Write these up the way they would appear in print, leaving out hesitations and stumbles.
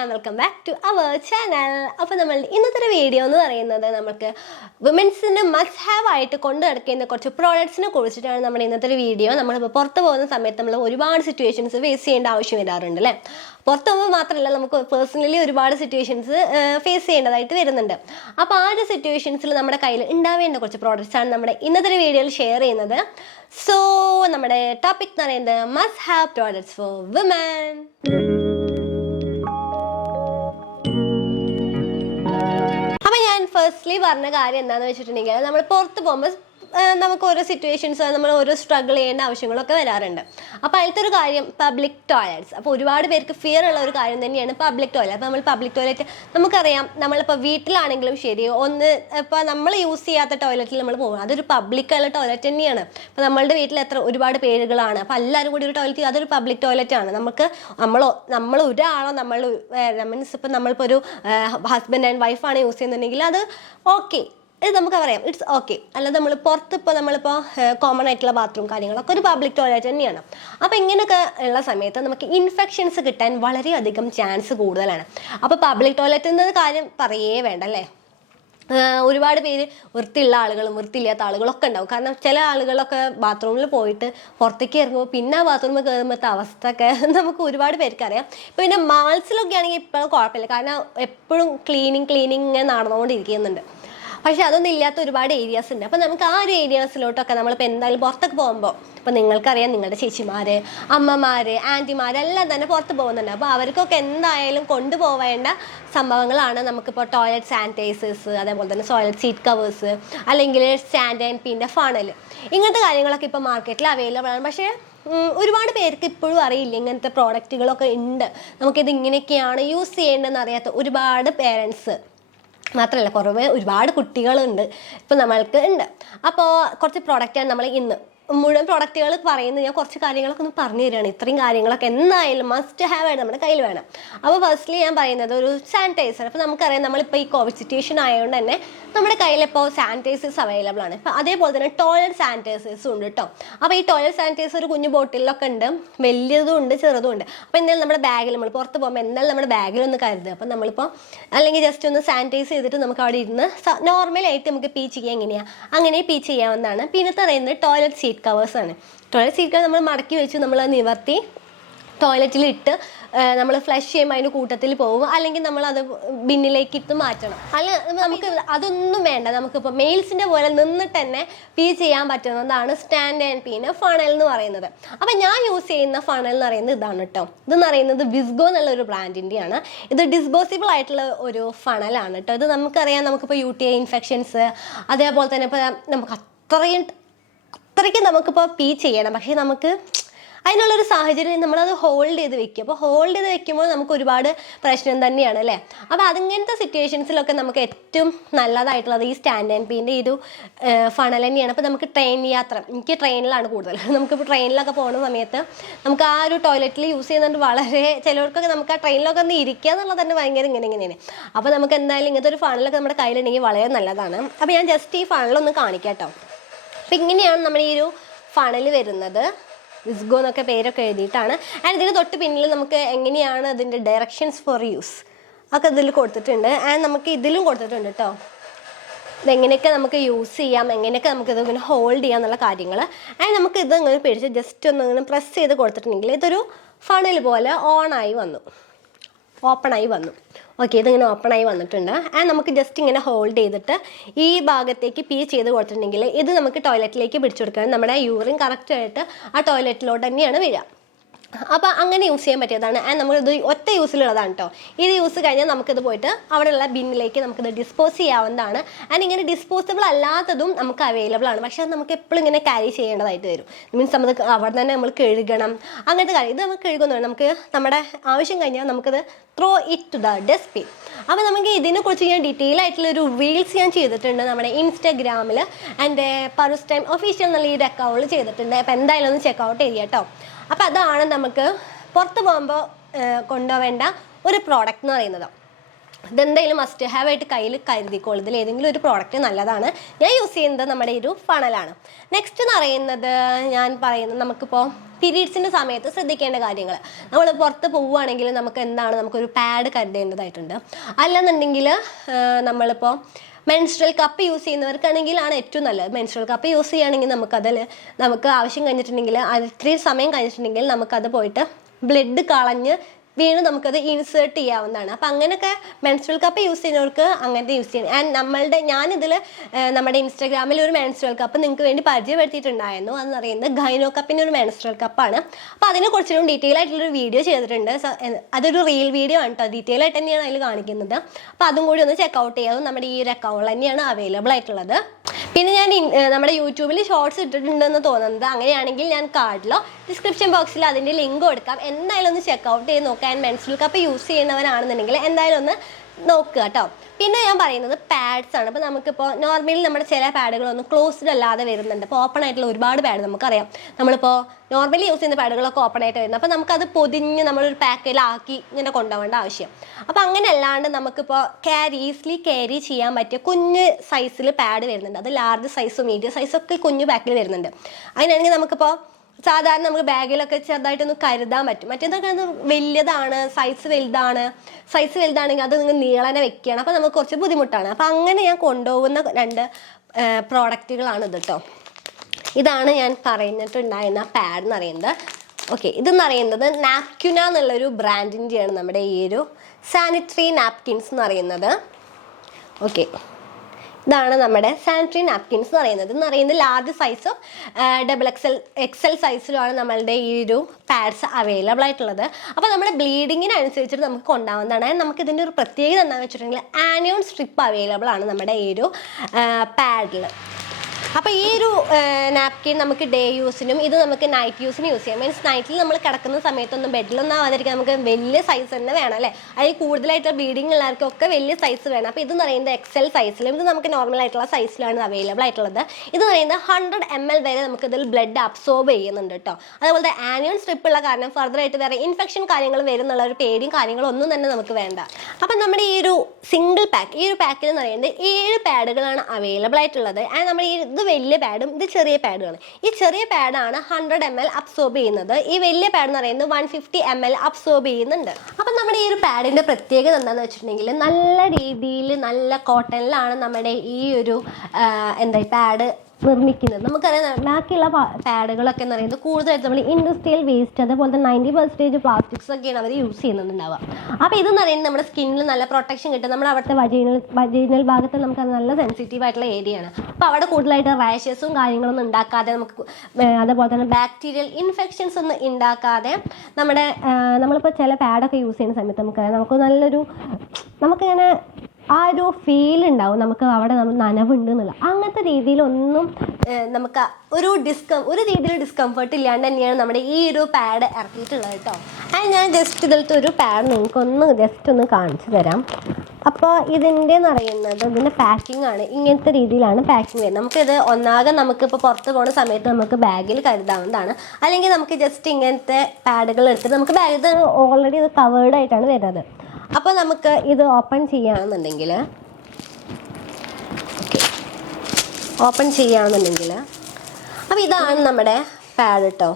and welcome back to our channel. അപ്പോൾ നമ്മൾ ഇന്നത്തെ വീഡിയോ എന്ന് പറയുന്നത് നമുക്ക് വിമൻസിന് മസ്റ്റ് ഹാവ് ആയിട്ട് കൊണ്ടു നടക്കുന്ന കുറച്ച് പ്രോഡക്ട്സിനെ കുറിച്ചിട്ടാണ് നമ്മുടെ ഇന്നത്തെ വീഡിയോ. നമ്മളിപ്പോൾ പുറത്ത് പോകുന്ന സമയത്ത് നമ്മൾ ഒരുപാട് സിറ്റുവേഷൻസ് ഫേസ് ചെയ്യേണ്ട ആവശ്യം വരാറുണ്ട് അല്ലേ. പുറത്ത് പോകുമ്പോൾ മാത്രമല്ല നമുക്ക് പേഴ്സണലി ഒരുപാട് സിറ്റുവേഷൻസ് ഫേസ് ചെയ്യേണ്ടതായിട്ട് വരുന്നുണ്ട്. അപ്പോൾ ആ ഒരു സിറ്റുവേഷൻസിൽ നമ്മുടെ കയ്യിൽ ഉണ്ടാവേണ്ട കുറച്ച് പ്രോഡക്റ്റ്സ് ആണ് നമ്മുടെ ഇന്നത്തെ വീഡിയോയിൽ ഷെയർ ചെയ്യുന്നത്. സോ നമ്മുടെ ടോപ്പിക് എന്ന് പറയുന്നത് must have products for women. അപ്പം ഞാൻ ഫസ്റ്റ്ലി പറഞ്ഞ കാര്യം എന്താണെന്ന് വെച്ചിട്ടുണ്ടെങ്കിൽ നമ്മൾ പുറത്ത് പോകുമ്പോൾ നമുക്ക് ഓരോ സിറ്റുവേഷൻസ് നമ്മൾ ഓരോ സ്ട്രഗിൾ ചെയ്യേണ്ട ആവശ്യങ്ങളൊക്കെ വരാറുണ്ട്. അപ്പോൾ അതിലത്തെ ഒരു കാര്യം പബ്ലിക് ടോയ്ലറ്റ്സ്. അപ്പോൾ ഒരുപാട് പേർക്ക് ഫിയർ ഉള്ള ഒരു കാര്യം തന്നെയാണ് പബ്ലിക് ടോയ്ലറ്റ്. അപ്പോൾ നമ്മൾ പബ്ലിക് ടോയ്ലറ്റ് നമുക്കറിയാം, നമ്മളിപ്പോൾ വീട്ടിലാണെങ്കിലും ശരി ഇപ്പോൾ നമ്മൾ യൂസ് ചെയ്യാത്ത ടോയ്ലറ്റിൽ നമ്മൾ പോകും, അതൊരു പബ്ലിക്കായുള്ള ടോയ്ലറ്റ് തന്നെയാണ്. അപ്പോൾ നമ്മളുടെ വീട്ടിൽ ഒരുപാട് പേരുകളാണ്, അപ്പോൾ എല്ലാവരും കൂടി ഒരു ടോയ്ലറ്റ്, അതൊരു പബ്ലിക് ടോയ്ലറ്റ് ആണ്. നമ്മൾ ഒരാളോ മീൻസ് ഇപ്പം നമ്മളിപ്പോൾ ഒരു ഹസ്ബൻഡ് ആൻഡ് വൈഫാണ് യൂസ് ചെയ്യുന്നുണ്ടെങ്കിൽ അത് ഓക്കെ, ഇത് നമുക്ക് പറയാം, ഇറ്റ്സ് ഓക്കെ. അല്ലാതെ നമ്മളിപ്പോൾ കോമൺ ആയിട്ടുള്ള ബാത്റൂം കാര്യങ്ങളൊക്കെ ഒരു പബ്ലിക് ടോയ്ലറ്റ് തന്നെയാണ്. അപ്പോൾ ഇങ്ങനെയൊക്കെ ഉള്ള സമയത്ത് നമുക്ക് ഇൻഫെക്ഷൻസ് കിട്ടാൻ വളരെയധികം ചാൻസ് കൂടുതലാണ്. അപ്പോൾ പബ്ലിക് ടോയ്ലറ്റ് എന്ന കാര്യം പറയേ വേണ്ട അല്ലേ. ഒരുപാട് പേര് വൃത്തിയുള്ള ആളുകളും വൃത്തിയില്ലാത്ത ആളുകളൊക്കെ ഉണ്ടാവും. കാരണം ചില ആളുകളൊക്കെ ബാത്റൂമിൽ പോയിട്ട് പുറത്തേക്ക് ഇറങ്ങുമ്പോൾ പിന്നെ ആ ബാത്റൂമിൽ കയറുമ്പോഴത്തെ അവസ്ഥയൊക്കെ നമുക്ക് ഒരുപാട് പേർക്ക് അറിയാം. ഇപ്പോൾ പിന്നെ മാൾസിലൊക്കെ ആണെങ്കിൽ ഇപ്പോഴും കുഴപ്പമില്ല, കാരണം എപ്പോഴും ക്ലീനിങ് ഇങ്ങനെ നടന്നുകൊണ്ടിരിക്കുന്നുണ്ട്. പക്ഷെ അതൊന്നും ഇല്ലാത്ത ഒരുപാട് ഏരിയാസ് ഉണ്ട്. അപ്പോൾ നമുക്ക് ആ ഒരു ഏരിയാസിലോട്ടൊക്കെ നമ്മളിപ്പോൾ എന്തായാലും പുറത്തൊക്കെ പോകുമ്പോൾ, ഇപ്പോൾ നിങ്ങൾക്കറിയാം നിങ്ങളുടെ ചേച്ചിമാർ, അമ്മമാർ, ആൻറ്റിമാർ എല്ലാം തന്നെ പുറത്ത് പോകുന്നുണ്ട്. അപ്പോൾ അവർക്കൊക്കെ എന്തായാലും കൊണ്ടുപോവേണ്ട സംഭവങ്ങളാണ് നമുക്കിപ്പോൾ ടോയ്ലറ്റ് സാനിറ്റൈസേഴ്സ്, അതേപോലെ തന്നെ ടോയ്ലറ്റ് സീറ്റ് കവേഴ്സ്, അല്ലെങ്കിൽ സ്റ്റാൻഡ് ആൻഡ് പിൻ്റെ ഫണൽ, ഇങ്ങനത്തെ കാര്യങ്ങളൊക്കെ ഇപ്പോൾ മാർക്കറ്റിൽ അവൈലബിൾ ആണ്. പക്ഷേ ഒരുപാട് പേർക്ക് ഇപ്പോഴും അറിയില്ല ഇങ്ങനത്തെ പ്രോഡക്റ്റുകളൊക്കെ ഉണ്ട്, നമുക്കിത് ഇങ്ങനെയൊക്കെയാണ് യൂസ് ചെയ്യേണ്ടതെന്ന് അറിയാത്ത ഒരുപാട് പേരൻസ് മാത്രമല്ല ഒരുപാട് കുട്ടികളുണ്ട് ഇപ്പോൾ നമ്മൾക്ക് ഉണ്ട്. അപ്പോൾ കുറച്ച് പ്രോഡക്റ്റാണ് നമ്മൾ ഇന്ന് മുഴുവൻ പ്രോഡക്റ്റുകൾ പറയുന്നത്. ഞാൻ കുറച്ച് കാര്യങ്ങളൊക്കെ ഒന്ന് പറഞ്ഞു തരികയാണ്. ഇത്രയും കാര്യങ്ങളൊക്കെ എന്തായാലും മസ്റ്റ് ഹാവ് ആയിട്ട് നമ്മുടെ കയ്യിൽ വേണം. അപ്പോൾ ഫസ്റ്റ്ലി ഞാൻ പറയുന്നത് ഒരു സാനിറ്റൈസർ. അപ്പോൾ നമുക്കറിയാം നമ്മളിപ്പോൾ ഈ കോവിഡ് സിറ്റുവേഷൻ ആയതുകൊണ്ട് തന്നെ നമ്മുടെ കയ്യിലിപ്പോൾ സാനിറ്റൈസേഴ്സ് അവൈലബിൾ ആണ്. അപ്പോൾ അതേപോലെ തന്നെ ടോയ്ലറ്റ് സാനിറ്റൈസേഴ്സും ഉണ്ട് കേട്ടോ. അപ്പോൾ ഈ ടോയ്ലറ്റ് സാനിറ്റൈസർ ഒരു കുഞ്ഞു ബോട്ടിലൊക്കെ ഉണ്ട്, വലിയതും ഉണ്ട് ചെറുതും ഉണ്ട്. അപ്പോൾ എന്തായാലും നമ്മുടെ ബാഗിൽ നമ്മൾ പുറത്ത് പോകുമ്പോൾ എന്തായാലും നമ്മുടെ ബാഗിലൊന്ന് കരുതുക. അപ്പോൾ നമ്മളിപ്പോൾ അല്ലെങ്കിൽ ജസ്റ്റ് ഒന്ന് സാനിറ്റൈസ് ചെയ്തിട്ട് നമുക്ക് അവിടെ ഇരുന്ന് നോർമലായിട്ട് നമുക്ക് പീ ചെയ്യാം. എങ്ങനെയാണ് അങ്ങനെ പീ ചെയ്യാവുന്നതാണ്. പിന്നെ പറയുന്നത് ടോയ്ലറ്റ് സീറ്റ് കവേഴ്സാണ്. ടോയ്ലറ്റ് സീറ്റ് കവർ നമ്മൾ മടക്കി വെച്ച് നമ്മൾ നിവർത്തി ടോയ്ലറ്റിലിട്ട് നമ്മൾ ഫ്ലഷ് ചെയ്യുമ്പോൾ അതിൻ്റെ കൂട്ടത്തിൽ പോകും, അല്ലെങ്കിൽ നമ്മൾ അത് ബിന്നിലേക്ക് ഇട്ട് മാറ്റണം. അല്ല നമുക്ക് അതൊന്നും വേണ്ട. നമുക്കിപ്പോൾ മെയിൽസിൻ്റെ പോലെ നിന്നിട്ട് തന്നെ പീ ചെയ്യാൻ പറ്റുന്നതാണ് സ്റ്റാൻഡ് ആൻഡ് പീന് ഫണൽ എന്ന് പറയുന്നത്. അപ്പോൾ ഞാൻ യൂസ് ചെയ്യുന്ന ഫണൽ എന്ന് പറയുന്നത് ഇതാണ് കേട്ടോ. ഇതെന്ന് പറയുന്നത് വിസ്ഗോ എന്നുള്ള ഒരു ബ്രാൻഡിൻ്റെയാണ്. ഇത് ഡിസ്പോസിബിൾ ആയിട്ടുള്ള ഒരു ഫണലാണ് കേട്ടോ. ഇത് നമുക്കറിയാം, നമുക്കിപ്പോൾ UTI ഇൻഫെക്ഷൻസ്, അതേപോലെ തന്നെ ഇപ്പോൾ നമുക്ക് അത്രയ്ക്ക് നമുക്കിപ്പോൾ പീ ചെയ്യണം, പക്ഷേ നമുക്ക് അതിനുള്ളൊരു സാഹചര്യം നമ്മളത് ഹോൾഡ് ചെയ്ത് വെക്കും. അപ്പോൾ ഹോൾഡ് ചെയ്ത് വെക്കുമ്പോൾ നമുക്ക് ഒരുപാട് പ്രശ്നം തന്നെയാണ് അല്ലേ. അപ്പോൾ അതിങ്ങനത്തെ സിറ്റുവേഷൻസിലൊക്കെ നമുക്ക് ഏറ്റവും നല്ലതായിട്ടുള്ളത് ഈ സ്റ്റാൻഡ് ആൻഡ് പീൻ്റെ ഒരു ഫണൽ തന്നെയാണ്. അപ്പോൾ നമുക്ക് ട്രെയിൻ യാത്ര, എനിക്ക് ട്രെയിനിലാണ് കൂടുതൽ. നമുക്കിപ്പോൾ ട്രെയിനിലൊക്കെ പോകുന്ന സമയത്ത് നമുക്ക് ആ ഒരു ടോയ്ലറ്റിൽ യൂസ് ചെയ്യുന്നുണ്ട്. വളരെ ചിലവർക്കൊക്കെ നമുക്ക് ആ ട്രെയിനിലൊക്കെ ഒന്ന് ഇരിക്കുക എന്നുള്ളത് തന്നെ ഭയങ്കര ഇങ്ങനെയാണ്. അപ്പോൾ നമുക്ക് എന്തായാലും ഇങ്ങനത്തെ ഒരു ഫണലൊക്കെ നമ്മുടെ കയ്യിലുണ്ടെങ്കിൽ വളരെ നല്ലതാണ്. അപ്പോൾ ഞാൻ ജസ്റ്റ് ഈ ഫണലൊന്ന് കാണിക്കാം കേട്ടോ. അപ്പോൾ ഇങ്ങനെയാണ് നമ്മുടെ ഈ ഒരു ഫണൽ വരുന്നത്. വിസ്ഗോ എന്നൊക്കെ പേരൊക്കെ എഴുതിയിട്ടാണ്. ആൻഡ് ഇതിന് തൊട്ട് പിന്നിൽ നമുക്ക് എങ്ങനെയാണ് അതിൻ്റെ ഡയറക്ഷൻസ് ഫോർ യൂസ് ഒക്കെ ഇതിൽ കൊടുത്തിട്ടുണ്ട്. ആൻഡ് നമുക്ക് ഇതിലും കൊടുത്തിട്ടുണ്ട് കേട്ടോ, ഇതെങ്ങനെയൊക്കെ നമുക്ക് യൂസ് ചെയ്യാം, എങ്ങനെയൊക്കെ നമുക്കിത് ഇങ്ങനെ ഹോൾഡ് ചെയ്യാം എന്നുള്ള കാര്യങ്ങൾ. ആൻഡ് നമുക്ക് ഇത് ഇങ്ങനെ പിടിച്ച് ജസ്റ്റ് ഒന്ന് ഇങ്ങനെ പ്രസ് ചെയ്ത് കൊടുത്തിട്ടുണ്ടെങ്കിൽ ഇതൊരു ഫണൽ പോലെ ഓപ്പണായി വന്നു. ഓക്കെ, ഇതിങ്ങനെ ഓപ്പണായി വന്നിട്ടുണ്ട്. ആൻഡ് നമുക്ക് ജസ്റ്റ് ഇങ്ങനെ ഹോൾഡ് ചെയ്തിട്ട് ഈ ഭാഗത്തേക്ക് പീ ചെയ്ത് കൊടുത്തിട്ടുണ്ടെങ്കിൽ ഇത് നമുക്ക് ടോയ്ലറ്റിലേക്ക് പിടിച്ചു കൊടുക്കണം. നമ്മുടെ യൂറിൻ കറക്റ്റായിട്ട് ആ ടോയ്ലറ്റിലോട്ട് തന്നെയാണ് വരിക. അപ്പോൾ അങ്ങനെ യൂസ് ചെയ്യാൻ പറ്റിയതാണ്. ആൻഡ് നമുക്കിത് ഒറ്റ യൂസിലുള്ളതാണ് കേട്ടോ. ഇത് യൂസ് കഴിഞ്ഞാൽ നമുക്കിത് പോയിട്ട് അവിടെയുള്ള ബിന്നിലേക്ക് നമുക്കിത് ഡിസ്പോസ് ചെയ്യാവുന്നതാണ്. ആൻഡ് ഇങ്ങനെ ഡിസ്പോസിബിൾ അല്ലാത്തതും നമുക്ക് അവൈലബിൾ ആണ്. പക്ഷേ അത് നമുക്ക് എപ്പോഴും ഇങ്ങനെ ക്യാരി ചെയ്യേണ്ടതായിട്ട് വരും. മീൻസ് നമുക്ക് അവിടെ തന്നെ നമ്മൾ കഴുകണം, അങ്ങനത്തെ കാര്യം. ഇത് നമുക്ക് കഴുകുന്നുണ്ട്, നമുക്ക് നമ്മുടെ ആവശ്യം കഴിഞ്ഞാൽ നമുക്കിത് throw it to the dustbin. അപ്പോൾ നമുക്ക് ഇതിനെക്കുറിച്ച് ഞാൻ ഡീറ്റെയിൽ ആയിട്ടുള്ളൊരു റീൽസ് ഞാൻ ചെയ്തിട്ടുണ്ട് നമ്മുടെ ഇൻസ്റ്റാഗ്രാമിൽ. എൻ്റെ പറുസ് ടൈം ഒഫീഷ്യൽ എന്നുള്ള ഈ അക്കൗണ്ടിൽ ചെയ്തിട്ടുണ്ട്. അപ്പോൾ എന്തായാലും ഒന്ന് ചെക്കൗട്ട് ചെയ്യുക കേട്ടോ. അപ്പോൾ അതാണ് നമുക്ക് പുറത്ത് പോകുമ്പോൾ കൊണ്ടുപോവേണ്ട ഒരു പ്രോഡക്റ്റ് എന്ന് പറയുന്നത്. ഇതെന്തായാലും മസ്റ്റ് ഹാവ് ആയിട്ട് കയ്യിൽ കരുതിക്കോളൂ. ഇതിൽ ഏതെങ്കിലും ഒരു പ്രോഡക്റ്റ് നല്ലതാണ്. ഞാൻ യൂസ് ചെയ്യുന്നത് നമ്മുടെ ഒരു ഫണലാണ്. നെക്സ്റ്റ് എന്ന് പറയുന്നത് ഞാൻ പറയുന്നത് നമുക്കിപ്പോൾ പീരീഡ്സിൻ്റെ സമയത്ത് ശ്രദ്ധിക്കേണ്ട കാര്യങ്ങൾ. നമ്മൾ പുറത്ത് പോവുകയാണെങ്കിൽ നമുക്കൊരു പാഡ് കരുതേണ്ടതായിട്ടുണ്ട്. അല്ലെന്നുണ്ടെങ്കിൽ നമ്മളിപ്പോൾ മെൻസ്ട്രൽ കപ്പ് യൂസ് ചെയ്യുന്നവർക്കാണെങ്കിലാണ് ഏറ്റവും നല്ലത്. മെൻസ്ട്രൽ കപ്പ് യൂസ് ചെയ്യുകയാണെങ്കിൽ നമുക്ക് ആവശ്യം കഴിഞ്ഞിട്ടുണ്ടെങ്കിൽ ഇത്രയും സമയം കഴിഞ്ഞിട്ടുണ്ടെങ്കിൽ നമുക്കത് പോയിട്ട് ബ്ലഡ് കളഞ്ഞ് വീണ്ടും നമുക്കത് ഇൻസേർട്ട് ചെയ്യാവുന്നതാണ്. അപ്പം അങ്ങനെയൊക്കെ മെൻസ്ട്രൽ കപ്പ് യൂസ് ചെയ്യുന്നവർക്ക് അങ്ങനത്തെ യൂസ് ചെയ്യണം. ആൻഡ് ഞാനിതിൽ നമ്മുടെ ഇൻസ്റ്റാഗ്രാമിൽ ഒരു മെൻസ്ട്രൽ കപ്പ് നിങ്ങൾക്ക് വേണ്ടി പരിചയപ്പെടുത്തിയിട്ടുണ്ടായിരുന്നു. അതെന്ന് പറയുന്നത് ഗൈനോ കപ്പിൻ്റെ ഒരു മെൻസ്ട്രൽ കപ്പാണ്. അപ്പോൾ അതിനെക്കുറിച്ചും ഡീറ്റെയിൽ ആയിട്ടുള്ളൊരു വീഡിയോ ചെയ്തിട്ടുണ്ട്. അതൊരു റീൽ വീഡിയോ ആണ് കേട്ടോ, ഡീറ്റെയിൽ ആയിട്ട് തന്നെയാണ് അതിൽ കാണിക്കുന്നത്. അപ്പോൾ അതും കൂടി ഒന്ന് ചെക്കൗട്ട് ചെയ്യാവും. നമ്മുടെ ഈ ഒരു അക്കൗണ്ടിൽ തന്നെയാണ് അവൈലബിൾ ആയിട്ടുള്ളത്. പിന്നെ ഞാൻ നമ്മുടെ യൂട്യൂബിൽ ഷോർട്സ് ഇട്ടിട്ടുണ്ടെന്ന് തോന്നുന്നത്. അങ്ങനെയാണെങ്കിൽ ഞാൻ കാർഡിലോ ഡിസ്ക്രിപ്ഷൻ ബോക്സിൽ അതിൻ്റെ ലിങ്ക് കൊടുക്കാം. എന്തായാലും ഒന്ന് ചെക്കൗട്ട് ചെയ്ത് നോക്കാം. മെൻസ്ട്രൽ കപ്പ് യൂസ് ചെയ്യുന്നവരാണെന്നുണ്ടെങ്കിൽ എന്തായാലും ഒന്ന് നോക്കുക കേട്ടോ. പിന്നെ ഞാൻ പറയുന്നത് പാഡ്സ് ആണ്. അപ്പോൾ നമുക്കിപ്പോൾ നോർമലി നമ്മുടെ ചില പാഡുകളൊന്നും ക്ലോസ്ഡ് അല്ലാതെ വരുന്നുണ്ട്. അപ്പോൾ ഓപ്പൺ ആയിട്ടുള്ള ഒരുപാട് പാഡ് നമുക്കറിയാം. നമ്മളിപ്പോൾ നോർമലി യൂസ് ചെയ്യുന്ന പാഡുകളൊക്കെ ഓപ്പൺ ആയിട്ട് വരുന്നത്. അപ്പോൾ നമുക്കത് പൊതിഞ്ഞ് നമ്മളൊരു പാക്കിലാക്കി ഇങ്ങനെ കൊണ്ടുപോകേണ്ട ആവശ്യം. അപ്പോൾ അങ്ങനെ അല്ലാണ്ട് നമുക്കിപ്പോൾ ഈസിലി ക്യാരി ചെയ്യാൻ പറ്റിയ കുഞ്ഞ് സൈസിൽ പാഡ് വരുന്നുണ്ട്. അത് ലാർജ് സൈസും മീഡിയം സൈസൊക്കെ കുഞ്ഞു പാക്കിൽ വരുന്നുണ്ട്. അതിനാണെങ്കിൽ നമുക്കിപ്പോൾ സാധാരണ നമുക്ക് ബാഗിലൊക്കെ ചെറുതായിട്ടൊന്ന് കരുതാൻ പറ്റും. മറ്റേതൊക്കെ വലിയതാണ്, സൈസ് വലുതാണെങ്കിൽ അത് നിങ്ങൾ നീളനെ വെക്കുകയാണ്. അപ്പോൾ നമുക്ക് കുറച്ച് ബുദ്ധിമുട്ടാണ്. അപ്പോൾ അങ്ങനെ ഞാൻ കൊണ്ടുപോകുന്ന 2 പ്രോഡക്റ്റുകളാണ് ഇത് കേട്ടോ. ഇതാണ് ഞാൻ പറഞ്ഞിട്ടുണ്ടായിരുന്ന പാഡ് എന്ന് പറയുന്നത്. ഓക്കെ, ഇതെന്ന് പറയുന്നത് നാപ്ക്വിന എന്നുള്ളൊരു ബ്രാൻഡിൻ്റെയാണ് നമ്മുടെ ഈ ഒരു സാനിറ്ററി നാപ്കിൻസ് എന്ന് പറയുന്നത്. ഓക്കെ, ഇതാണ് നമ്മുടെ സാനിറ്ററി നാപ്കിൻസ് എന്ന് പറയുന്നത്. ലാർജ് സൈസും XL സൈസിലുമാണ് നമ്മളുടെ ഈ ഒരു പാഡ്സ് അവൈലബിൾ ആയിട്ടുള്ളത്. അപ്പോൾ നമ്മുടെ ബ്ലീഡിങ്ങിനനുസരിച്ചിട്ട് നമുക്ക് കൊണ്ടാവുന്നതാണ്. നമുക്ക് ഇതിൻ്റെ ഒരു പ്രത്യേകത എന്താണെന്ന് വെച്ചിട്ടുണ്ടെങ്കിൽ ആനിയോൺ സ്ട്രിപ്പ് അവൈലബിൾ ആണ് നമ്മുടെ ഈ ഒരു പാഡിൽ. അപ്പോൾ ഈ ഒരു നാപ്കിൻ നമുക്ക് ഡേ യൂസിനും ഇത് നമുക്ക് നൈറ്റ് യൂസിനും യൂസ് ചെയ്യാം. മീൻസ് നൈറ്റിൽ നമ്മൾ കിടക്കുന്ന സമയത്തൊന്നും ബെഡിലൊന്നും ആവാതിരിക്കാൻ നമുക്ക് വലിയ സൈസ് തന്നെ വേണം അല്ലേ. അതിൽ കൂടുതലായിട്ട് ബ്ലീഡിങ് ഉള്ളവർക്കൊക്കെ വലിയ സൈസ് വേണം. അപ്പോൾ ഇതെന്ന് പറയുന്നത് XL സൈസിലും ഇത് നമുക്ക് നോർമൽ ആയിട്ടുള്ള സൈസിലാണ് അവൈലബിൾ ആയിട്ടുള്ളത്. ഇതെന്ന് പറയുന്നത് 100 ml വരെ നമുക്ക് ഇതിൽ ബ്ലഡ് അബ്സോർബ് ചെയ്യുന്നുണ്ട് കേട്ടോ. അതുപോലെ ആനിയോൺ സ്ട്രിപ്പ് ഉള്ള കാരണം ഫർദറായിട്ട് വേറെ ഇൻഫെക്ഷൻ കാര്യങ്ങൾ വരുന്നുള്ള ഒരു പേടിയും കാര്യങ്ങളൊന്നും തന്നെ നമുക്ക് വേണ്ട. അപ്പം നമ്മുടെ ഈ ഒരു സിംഗിൾ പാക്ക്, ഈ ഒരു പാക്കിൽ എന്ന് പറയുന്നത് 7 പാഡുകളാണ് അവൈലബിൾ ആയിട്ടുള്ളത്. ആൻഡ് നമ്മൾ ഇത് വലിയ പാഡും ഇത് ചെറിയ പാഡുമാണ്. ഈ ചെറിയ പാഡാണ് 100 ml അബ്സോർബ് ചെയ്യുന്നത്. ഈ വലിയ പാഡ് എന്ന് പറയുന്നത് 150 ml അബ്സോർബ് ചെയ്യുന്നുണ്ട്. അപ്പം നമ്മുടെ ഈ ഒരു പാഡിൻ്റെ പ്രത്യേകത എന്താണെന്ന് വെച്ചിട്ടുണ്ടെങ്കിൽ നല്ല രീതിയിൽ നല്ല കോട്ടണിലാണ് നമ്മുടെ ഈ ഒരു പാഡ് നിർമ്മിക്കുന്നത്. നമുക്കറിയാം ബാക്കിയുള്ള പാഡുകളൊക്കെ എന്ന് പറയുന്നത് കൂടുതലായിട്ട് നമ്മൾ ഇൻഡസ്ട്രിയൽ വേസ്റ്റ് അതുപോലെ തന്നെ 90% പ്ലാസ്റ്റിക്സ് ഒക്കെയാണ് അവർ യൂസ് ചെയ്യുന്നുണ്ടാവുക. അപ്പോൾ ഇതെന്ന് പറയുന്നത് നമ്മുടെ സ്കിന്നിൽ നല്ല പ്രൊട്ടക്ഷൻ കിട്ടും. നമ്മുടെ അവിടുത്തെ വജൈനൽ ഭാഗത്ത് നമുക്കത് നല്ല സെൻസിറ്റീവ് ആയിട്ടുള്ള ഏരിയയാണ്. അപ്പോൾ അവിടെ കൂടുതലായിട്ട് റാഷസും കാര്യങ്ങളൊന്നും ഉണ്ടാക്കാതെ നമുക്ക് അതുപോലെ തന്നെ ബാക്ടീരിയൽ ഇൻഫെക്ഷൻസ് ഒന്നും ഉണ്ടാക്കാതെ നമ്മളിപ്പോൾ ചില പാഡൊക്കെ യൂസ് ചെയ്യുന്ന സമയത്ത് നമുക്കിങ്ങനെ ആ ഒരു ഫീൽ ഉണ്ടാവും, നമുക്ക് അവിടെ നമ്മൾ നനവുണ്ട് എന്നുള്ള അങ്ങനത്തെ രീതിയിലൊന്നും നമുക്ക് ഒരു രീതിയിൽ ഡിസ്കംഫർട്ട് ഇല്ലാണ്ട് തന്നെയാണ് നമ്മുടെ ഈ ഒരു പാഡ് ഇറക്കിയിട്ടുള്ളത് കേട്ടോ. ഞാൻ ജസ്റ്റ് ഇതിലത്തെ ഒരു പാഡ് നിങ്ങൾക്കൊന്ന് ജസ്റ്റ് ഒന്ന് കാണിച്ചു തരാം. അപ്പോൾ ഇതിൻ്റെ പാക്കിംഗ് ആണ് ഇങ്ങനത്തെ രീതിയിലാണ് പാക്കിംഗ് വരുന്നത്. നമുക്കിത് നമുക്കിപ്പോൾ പുറത്ത് പോകുന്ന സമയത്ത് നമുക്ക് ബാഗിൽ കരുതാവുന്നതാണ്. അല്ലെങ്കിൽ നമുക്ക് ജസ്റ്റ് ഇങ്ങനത്തെ പാഡുകൾ എടുത്തിട്ട് നമുക്ക് ബാഗിൽ ഓൾറെഡി ഇത് കവേർഡ് ആയിട്ടാണ് വരുന്നത്. അപ്പോൾ നമുക്ക് ഇത് ഓപ്പൺ ചെയ്യുകയാണെന്നുണ്ടെങ്കിൽ അപ്പോൾ ഇതാണ് നമ്മുടെ പാഡ് കേട്ടോ.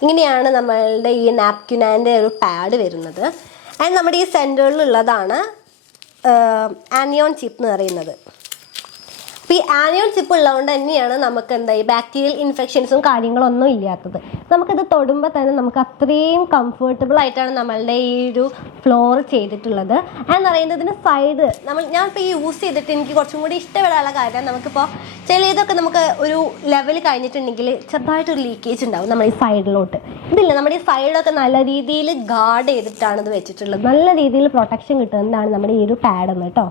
ഇങ്ങനെയാണ് നമ്മളുടെ ഈ നാപ്കിനാൻ്റെ ഒരു പാഡ് വരുന്നത്. ആൻഡ് നമ്മുടെ ഈ സെൻറ്ററിലുള്ളതാണ് ആനിയോൺ ചിപ്പ് എന്ന് പറയുന്നത്. അപ്പോൾ ഈ ആനിയോൺ ചിപ്പ് ഉള്ളതുകൊണ്ട് തന്നെയാണ് നമുക്ക് ഈ ബാക്ടീരിയൽ ഇൻഫെക്ഷൻസും കാര്യങ്ങളൊന്നും ഇല്ലാത്തത്. നമുക്കിത് തൊടുമ്പോൾ തന്നെ നമുക്ക് അത്രയും കംഫർട്ടബിൾ ആയിട്ടാണ് നമ്മളുടെ ഈ ഒരു ഫ്ലോർ ചെയ്തിട്ടുള്ളത്. എന്ന് പറയുന്നത് ഇതിന് സൈഡ് ഞാനിപ്പോൾ ഈ യൂസ് ചെയ്തിട്ട് എനിക്ക് കുറച്ചും കൂടി ഇഷ്ടപ്പെടാനുള്ള കാര്യം നമുക്കിപ്പോൾ ചിലതൊക്കെ നമുക്ക് ഒരു ലെവൽ കഴിഞ്ഞിട്ടുണ്ടെങ്കിൽ ചെറുതായിട്ടൊരു ലീക്കേജ് ഉണ്ടാവും നമ്മുടെ ഈ സൈഡിലോട്ട്. ഇതില്ല, നമ്മുടെ ഈ സൈഡൊക്കെ നല്ല രീതിയിൽ ഗാർഡ് ചെയ്തിട്ടാണ് ഇത് വെച്ചിട്ടുള്ളത്. നല്ല രീതിയിൽ പ്രൊട്ടക്ഷൻ കിട്ടുന്നതാണ് നമ്മുടെ ഈ ഒരു പാഡെന്ന് കേട്ടോ.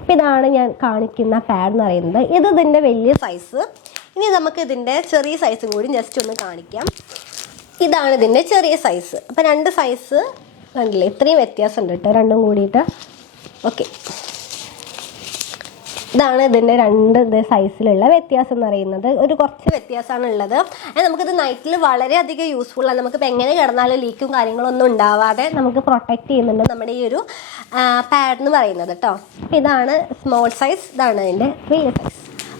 അപ്പോൾ ഇതാണ് ഞാൻ കാണിക്കുന്ന പാഡ് എന്ന് പറയുന്നത്. ഇതിൻ്റെ വലിയ സൈസ്. ഇനി നമുക്ക് ഇതിൻ്റെ ചെറിയ സൈസും കൂടി ജസ്റ്റ് ഒന്ന് കാണിക്കാം. ഇതാണ് ഇതിൻ്റെ ചെറിയ സൈസ്. അപ്പോൾ 2 സൈസ് കണ്ടില്ലേ, ഇത്രയും വ്യത്യാസമുണ്ട് കേട്ടോ രണ്ടും കൂടിയിട്ട്. ഓക്കെ, ഇതാണ് ഇതിൻ്റെ 2 സൈസിലുള്ള വ്യത്യാസം എന്ന് പറയുന്നത്. കുറച്ച് വ്യത്യാസമാണ് ഉള്ളത്. നമുക്കിത് നൈറ്റിൽ വളരെയധികം യൂസ്ഫുള്ളാണ്. നമുക്കിപ്പോൾ എങ്ങനെ കിടന്നാലും ലീക്കും കാര്യങ്ങളൊന്നും ഉണ്ടാവാതെ നമുക്ക് പ്രൊട്ടക്റ്റ് ചെയ്യുന്നുണ്ട് നമ്മുടെ ഈ ഒരു പാഡ് എന്ന് പറയുന്നത് കേട്ടോ. ഇതാണ് സ്മോൾ സൈസ്, ഇതാണ് അതിൻ്റെ വലിയ സൈസ്.